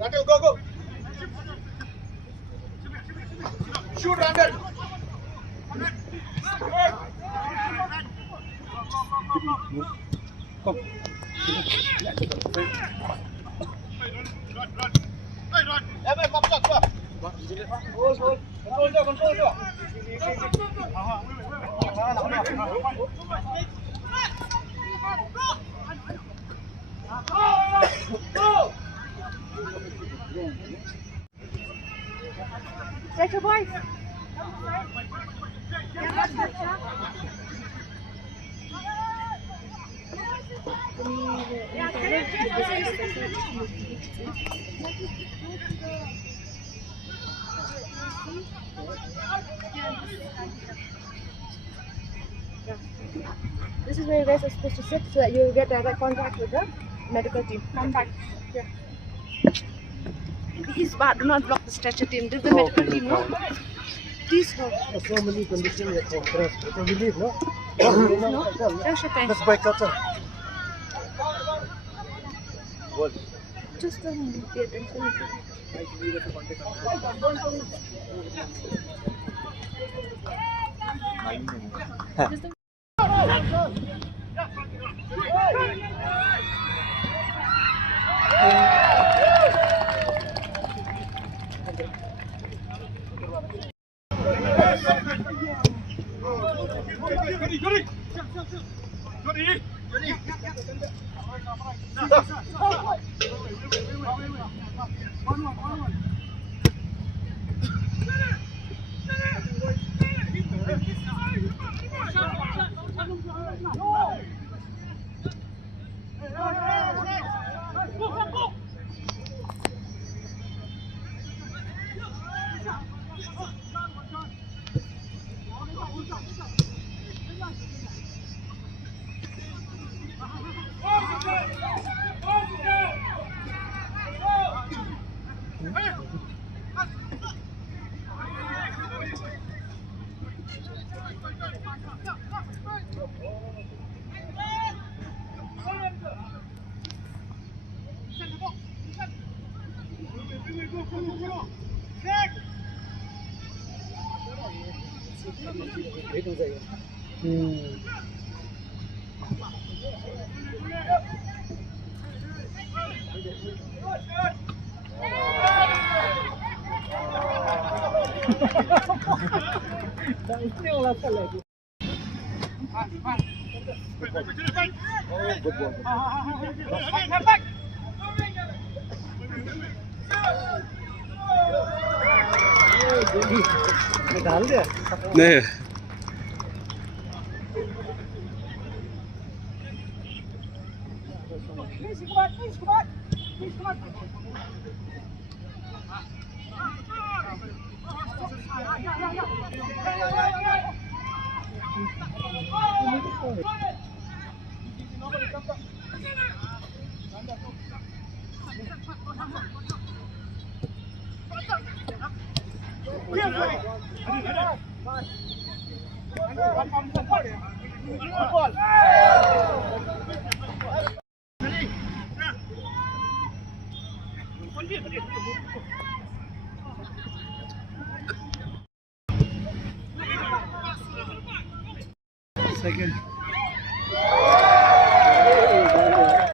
Randall, go. Shoot, Randall. Come. Run. Control. Set your boys. This is where you guys are supposed to sit so that you get direct contact with the medical team. Come back. Yeah. Please, do not block the stretcher team. Did the medical team know? Please go. So many conditions for us. Can we leave, no? No? That's your time. Let's buy cutter. Just don't pay attention. Just डाल दिया नहीं second